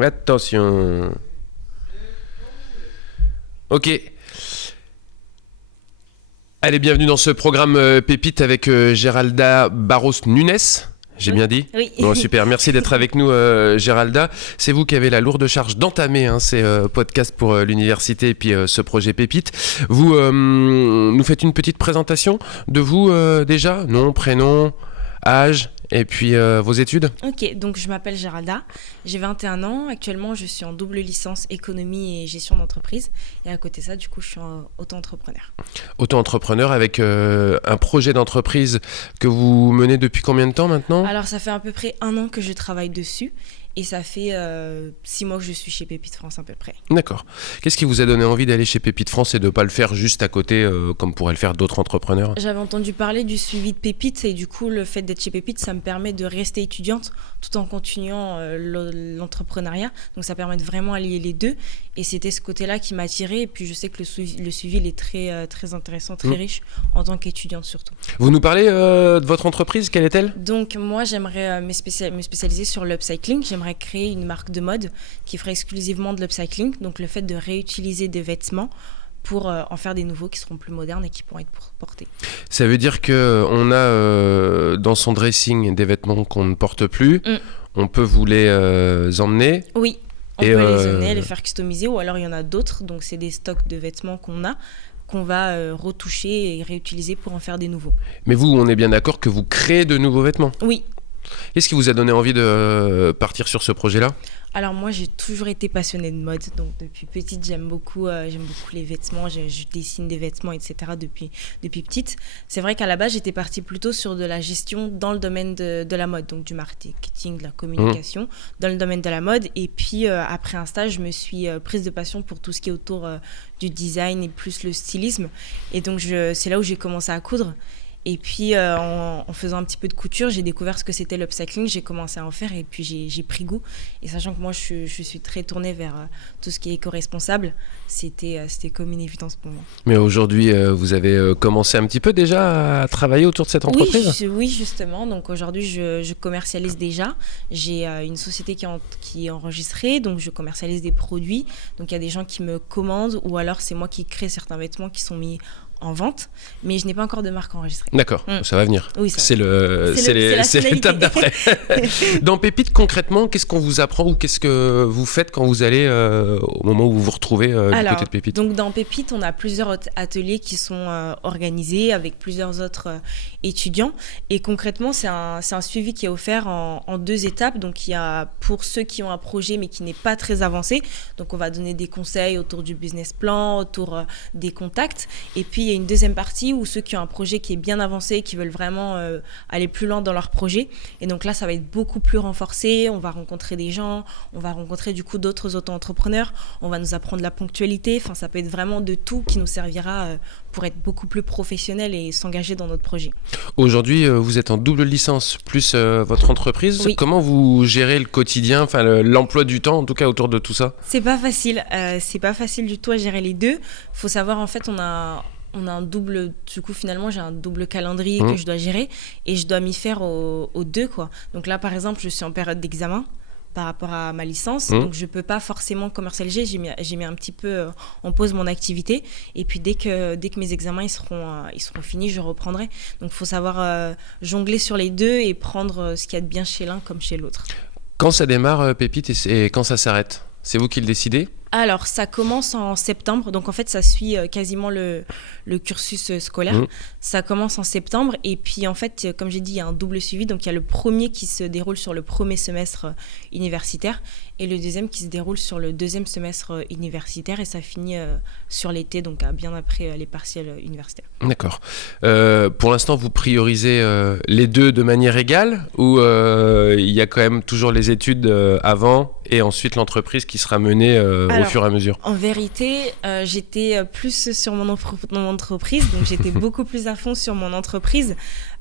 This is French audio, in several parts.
Attention. Ok. Allez, bienvenue dans ce programme Pépite avec Géralda Barros Nunes. J'ai bien dit ? Oui. Bon, super, merci d'être avec nous Géralda. C'est vous qui avez la lourde charge d'entamer ces podcasts pour l'université et puis ce projet Pépite. Vous nous faites une petite présentation de vous déjà ? Nom, prénom, âge et puis vos études ? Ok, donc je m'appelle Géralda, j'ai 21 ans. Actuellement, je suis en double licence économie et gestion d'entreprise. Et à côté de ça, du coup, je suis auto-entrepreneur. Auto-entrepreneur avec un projet d'entreprise que vous menez depuis combien de temps maintenant ? Alors, ça fait à peu près 1 an que je travaille dessus. Et ça fait 6 mois que je suis chez Pépite France à peu près. D'accord. Qu'est-ce qui vous a donné envie d'aller chez Pépite France et de ne pas le faire juste à côté comme pourraient le faire d'autres entrepreneurs ? J'avais entendu parler du suivi de Pépite et du coup le fait d'être chez Pépite, ça me permet de rester étudiante tout en continuant l'entrepreneuriat. Donc ça permet de vraiment allier les deux et c'était ce côté-là qui m'a attirée. Et puis je sais que le suivi il est très intéressant, très riche en tant qu'étudiante surtout. Vous nous parlez de votre entreprise, quelle est-elle ? Donc moi j'aimerais me spécialiser sur l'upcycling. J'aimerais créer une marque de mode qui ferait exclusivement de l'upcycling, donc le fait de réutiliser des vêtements pour en faire des nouveaux qui seront plus modernes et qui pourront être portés. Ça veut dire qu'on a dans son dressing des vêtements qu'on ne porte plus, on peut vous les emmener ? Oui, on peut les emmener, les faire customiser, ou alors il y en a d'autres, donc c'est des stocks de vêtements qu'on va retoucher et réutiliser pour en faire des nouveaux. Mais vous, on est bien d'accord que vous créez de nouveaux vêtements ? Oui. Qu'est-ce qui vous a donné envie de partir sur ce projet-là ? Alors moi, j'ai toujours été passionnée de mode, donc depuis petite, j'aime beaucoup les vêtements, je dessine des vêtements, etc. depuis petite. C'est vrai qu'à la base, j'étais partie plutôt sur de la gestion dans le domaine de la mode, donc du marketing, de la communication, dans le domaine de la mode. Et puis après un stage, je me suis prise de passion pour tout ce qui est autour du design et plus le stylisme. Et donc c'est là où j'ai commencé à coudre. Et puis, en faisant un petit peu de couture, j'ai découvert ce que c'était l'upcycling. J'ai commencé à en faire et puis j'ai pris goût. Et sachant que moi, je suis très tournée vers tout ce qui est éco-responsable, c'était comme une évidence pour moi. Mais aujourd'hui, vous avez commencé un petit peu déjà à travailler autour de cette entreprise ? Oui, justement. Donc aujourd'hui, je commercialise déjà. J'ai une société qui est enregistrée, donc je commercialise des produits. Donc il y a des gens qui me commandent ou alors c'est moi qui crée certains vêtements qui sont mis en vente, mais je n'ai pas encore de marque enregistrée. D'accord, ça va venir. Oui, c'est l'étape d'après. Dans Pépite, concrètement, qu'est-ce qu'on vous apprend ou qu'est-ce que vous faites quand vous allez au moment où vous vous retrouvez du côté de Pépite ? Donc dans Pépite, on a plusieurs ateliers qui sont organisés avec plusieurs autres étudiants. Et concrètement, c'est un suivi qui est offert en 2 étapes. Donc il y a pour ceux qui ont un projet mais qui n'est pas très avancé. Donc on va donner des conseils autour du business plan, autour des contacts. Et puis il y a une deuxième partie où ceux qui ont un projet qui est bien avancé, qui veulent vraiment aller plus loin dans leur projet. Et donc là, ça va être beaucoup plus renforcé. On va rencontrer des gens, on va rencontrer du coup d'autres auto-entrepreneurs. On va nous apprendre la ponctualité. Enfin, ça peut être vraiment de tout qui nous servira pour être beaucoup plus professionnel et s'engager dans notre projet. Aujourd'hui, vous êtes en double licence plus votre entreprise. Oui. Comment vous gérez le quotidien, enfin l'emploi du temps, en tout cas autour de tout ça ? C'est pas facile. C'est pas facile du tout à gérer les deux. Faut savoir, en fait, on a un double, du coup finalement j'ai un double calendrier que je dois gérer et je dois m'y faire aux 2 quoi. Donc là par exemple je suis en période d'examen par rapport à ma licence, donc je peux pas forcément commercialiser, j'ai mis un petit peu en pause mon activité et puis dès que mes examens ils seront finis, je reprendrai. Donc il faut savoir jongler sur les 2 et prendre ce qu'il y a de bien chez l'un comme chez l'autre. Quand ça démarre Pépite et quand ça s'arrête ? C'est vous qui le décidez ? Alors, ça commence en septembre, donc en fait, ça suit quasiment le cursus scolaire. Ça commence en septembre, et puis en fait, comme j'ai dit, il y a un double suivi. Donc, il y a le premier qui se déroule sur le premier semestre universitaire, et le deuxième qui se déroule sur le deuxième semestre universitaire, et ça finit sur l'été, donc bien après les partiels universitaires. D'accord. Pour l'instant, vous priorisez les 2 de manière égale, ou il y a quand même toujours les études avant et ensuite l'entreprise qui sera menée au fur et à mesure ? En vérité, j'étais plus sur mon entreprise, donc j'étais beaucoup plus à fond sur mon entreprise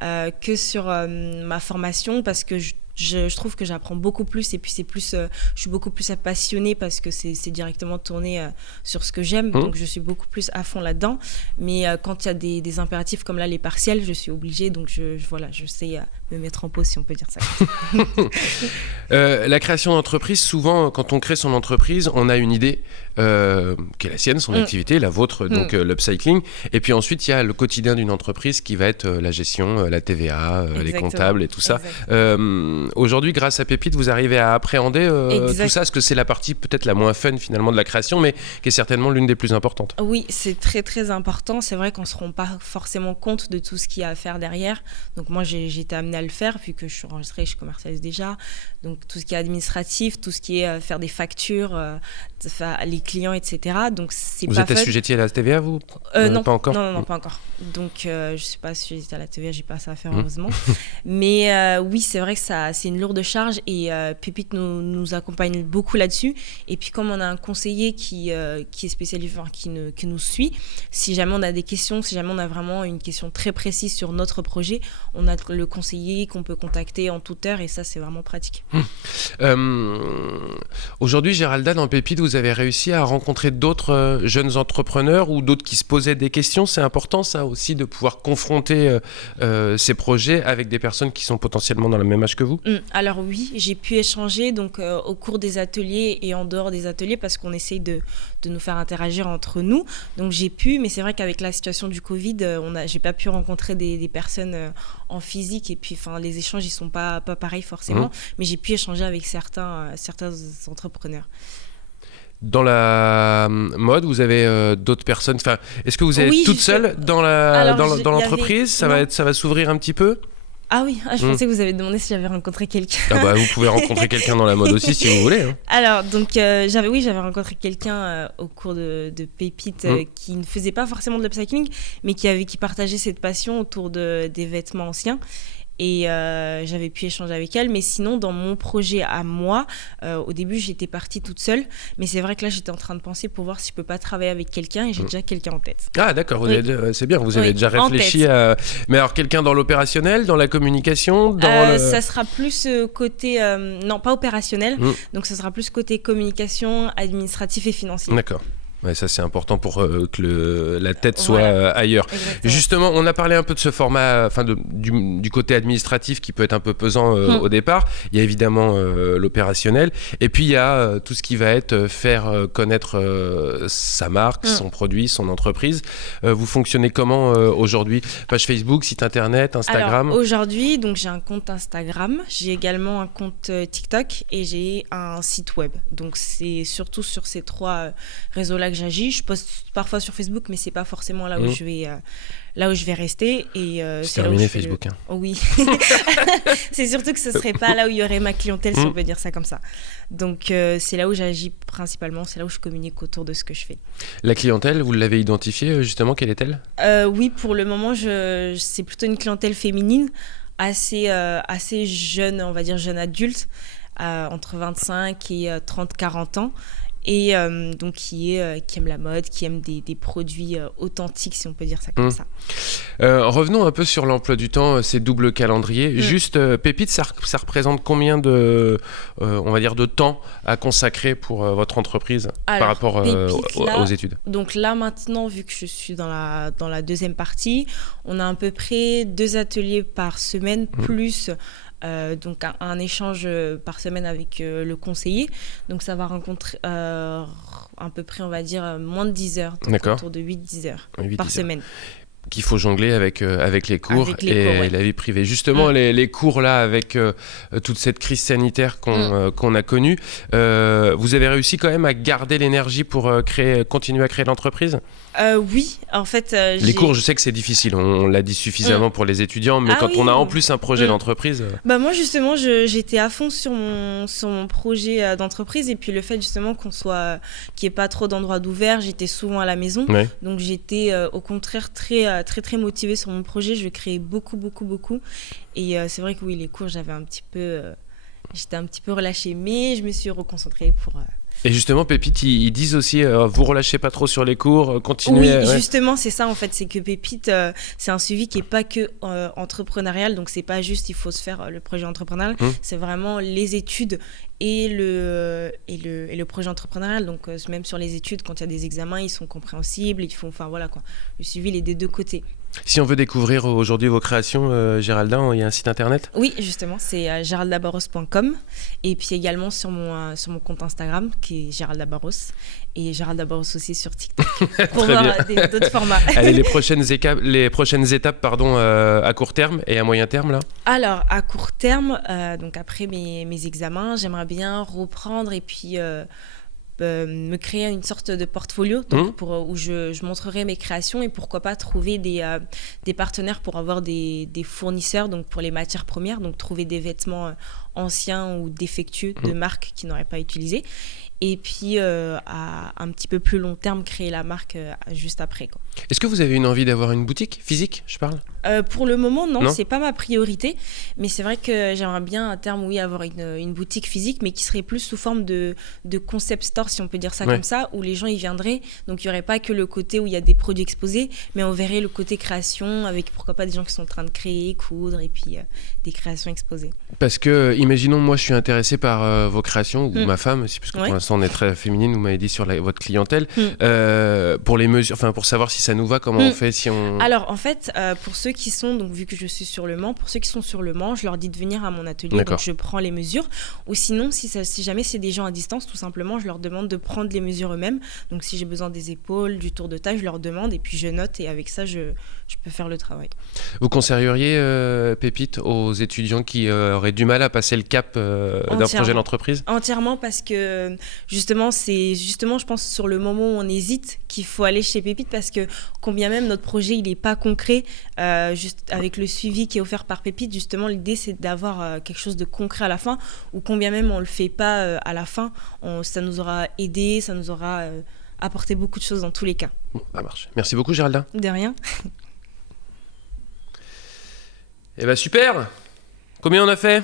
que sur ma formation, parce que je trouve que j'apprends beaucoup plus et puis c'est plus, je suis beaucoup plus passionnée parce que c'est directement tourné sur ce que j'aime, donc je suis beaucoup plus à fond là-dedans. Mais quand il y a des impératifs comme là les partiels, je suis obligée, donc je sais me mettre en pause si on peut dire ça. La création d'entreprise, souvent quand on crée son entreprise, on a une idée qui est la sienne, son activité, la vôtre, donc l'upcycling. Et puis ensuite, il y a le quotidien d'une entreprise qui va être la gestion, la TVA, les comptables et tout ça. Aujourd'hui, grâce à Pépite, vous arrivez à appréhender tout ça, parce que c'est la partie peut-être la moins fun finalement de la création, mais qui est certainement l'une des plus importantes. Oui, c'est très très important. C'est vrai qu'on ne se rend pas forcément compte de tout ce qu'il y a à faire derrière. Donc moi, j'ai été amenée à le faire, vu que je suis enregistrée, je commercialise déjà. Donc tout ce qui est administratif, tout ce qui est faire des factures, les clients, etc. Donc c'est vous êtes assujetti à la TVA, vous non, pas encore. Non, pas encore. Donc je ne suis pas assujetti à la TVA, j'ai pas ça à faire heureusement. Mais oui, c'est vrai que c'est une lourde charge et Pépite nous accompagne beaucoup là-dessus. Et puis comme on a un conseiller qui est spécialisé, qui nous suit, si jamais on a des questions, si jamais on a vraiment une question très précise sur notre projet, on a le conseiller qu'on peut contacter en toute heure et ça c'est vraiment pratique. Aujourd'hui, Géralda, dans Pépite, vous avez réussi à rencontrer d'autres jeunes entrepreneurs ou d'autres qui se posaient des questions. C'est important ça aussi de pouvoir confronter ces projets avec des personnes qui sont potentiellement dans le même âge que vous. Alors oui, j'ai pu échanger donc, au cours des ateliers et en dehors des ateliers parce qu'on essaye de nous faire interagir entre nous. Donc j'ai pu, mais c'est vrai qu'avec la situation du Covid, j'ai pas pu rencontrer des personnes en physique et puis les échanges ils sont pas pareils forcément, mais j'ai pu échanger avec certains entrepreneurs. Dans la mode, vous avez d'autres personnes. Enfin, est-ce que vous êtes toute seule dans l'entreprise ? Ça va s'ouvrir un petit peu ? Ah oui, je pensais que vous avez demandé si j'avais rencontré quelqu'un. Ah bah, vous pouvez rencontrer quelqu'un dans la mode aussi si vous voulez. Hein. Alors, donc, j'avais rencontré quelqu'un au cours de Pépite qui ne faisait pas forcément de l'upcycling, mais qui partageait cette passion autour des vêtements anciens. Et j'avais pu échanger avec elle, mais sinon dans mon projet à moi, au début j'étais partie toute seule, mais c'est vrai que là j'étais en train de penser pour voir si je peux pas travailler avec quelqu'un et j'ai déjà quelqu'un en tête. Ah d'accord, c'est bien, vous avez déjà réfléchi à... Mais alors quelqu'un dans l'opérationnel, dans la communication, ça sera plus côté, non pas opérationnel, donc ça sera plus côté communication, administratif et financier. D'accord. Ouais, ça c'est important pour que la tête soit ailleurs. Exactement. Justement, on a parlé un peu de ce format, du côté administratif qui peut être un peu pesant au départ. Il y a évidemment l'opérationnel, et puis il y a tout ce qui va être faire connaître sa marque, son produit, son entreprise. Vous fonctionnez comment aujourd'hui ? Page Facebook, site internet, Instagram ? Alors aujourd'hui, donc j'ai un compte Instagram, j'ai également un compte TikTok et j'ai un site web. Donc c'est surtout sur ces trois réseaux-là que j'agis. Je poste parfois sur Facebook, mais c'est pas forcément là où je vais rester. Et c'est terminé Facebook. Oui. C'est surtout que ce serait pas là où il y aurait ma clientèle, si on peut dire ça comme ça. Donc c'est là où j'agis principalement, c'est là où je communique autour de ce que je fais. La clientèle, vous l'avez identifiée justement, quelle est-elle ? Oui, pour le moment, c'est plutôt une clientèle féminine, assez jeune, on va dire jeune adulte, entre 25 et 30-40 ans. Et donc qui aime la mode, qui aime des produits authentiques, si on peut dire ça comme ça. Revenons un peu sur l'emploi du temps, ces doubles calendriers. Juste, Pépite, ça représente combien on va dire, de temps à consacrer pour votre entreprise par rapport aux études ? Donc là, maintenant, vu que je suis dans la deuxième partie, on a à peu près 2 ateliers par semaine, plus... donc un échange par semaine avec le conseiller, donc ça va rencontrer à peu près on va dire moins de 10 heures, donc autour de 8-10 heures par semaine qu'il faut jongler avec les cours et la vie privée. Justement, les cours là, avec toute cette crise sanitaire qu'on a connue, vous avez réussi quand même à garder l'énergie pour continuer à créer l'entreprise ? Oui, en fait... les cours, je sais que c'est difficile, on l'a dit suffisamment pour les étudiants, mais quand on a en plus un projet d'entreprise... Moi, justement, j'étais à fond sur mon projet d'entreprise, et puis le fait, justement, qu'il n'y ait pas trop d'endroits d'ouvert, j'étais souvent à la maison, donc j'étais au contraire très, très, très motivée sur mon projet, je créais beaucoup, et c'est vrai que oui, les cours, j'étais un petit peu relâchée, mais je me suis reconcentrée pour Et justement, Pépite, ils disent aussi, vous relâchez pas trop sur les cours, continuez. Oui, justement, c'est ça en fait, c'est que Pépite, c'est un suivi qui est pas que entrepreneurial, donc c'est pas juste il faut se faire le projet entrepreneurial, c'est vraiment les études et le projet entrepreneurial. Donc même sur les études, quand il y a des examens, ils sont compréhensibles, ils font, enfin voilà quoi, le suivi il est des deux côtés. Si on veut découvrir aujourd'hui vos créations, Géralda, il y a un site internet ? Oui, justement, c'est geraldabarros.com et puis également sur mon compte Instagram qui est Géralda Barros et Géralda Barros aussi sur TikTok pour voir d'autres formats. Allez, les prochaines étapes à court terme et à moyen terme là ? Alors, à court terme, donc après mes examens, j'aimerais bien reprendre et puis me créer une sorte de portfolio donc où je montrerai mes créations et pourquoi pas trouver des partenaires pour avoir des fournisseurs donc pour les matières premières, donc trouver des vêtements anciens ou défectueux de marques qui n'auraient pas utilisé et puis à un petit peu plus long terme créer la marque juste après quoi. Est-ce que vous avez une envie d'avoir une boutique physique, je parle ? Pour le moment, non, c'est pas ma priorité. Mais c'est vrai que j'aimerais bien à terme, oui, avoir une boutique physique, mais qui serait plus sous forme de concept store, si on peut dire ça comme ça, où les gens y viendraient. Donc il n'y aurait pas que le côté où il y a des produits exposés, mais on verrait le côté création avec pourquoi pas des gens qui sont en train de créer, coudre et puis des créations exposées. Parce que, imaginons, moi je suis intéressé par vos créations, ou ma femme aussi, parce que pour l'instant on est très féminine, vous m'avez dit sur votre clientèle. Pour les mesures, enfin pour savoir si ça nous va, comment on fait si on... Alors en fait, pour ceux qui sont, donc vu que je suis sur Le Mans, pour ceux qui sont sur Le Mans, je leur dis de venir à mon atelier, donc je prends les mesures. Ou sinon, si jamais c'est des gens à distance, tout simplement, je leur demande de prendre les mesures eux-mêmes. Donc si j'ai besoin des épaules, du tour de taille, je leur demande et puis je note et avec ça, je peux faire le travail. Vous conseilleriez, Pépite, aux étudiants qui auraient du mal à passer le cap d'un projet d'entreprise ? Entièrement, parce que justement, je pense, sur le moment où on hésite qu'il faut aller chez Pépite parce que combien même notre projet, il n'est pas concret, juste avec le suivi qui est offert par Pépite, justement, l'idée, c'est d'avoir quelque chose de concret à la fin ou combien même on ne le fait pas à la fin, ça nous aura aidé, ça nous aura apporté beaucoup de choses dans tous les cas. Bon, ça marche. Merci beaucoup, Géralda. De rien. Eh ben super. Combien on a fait ?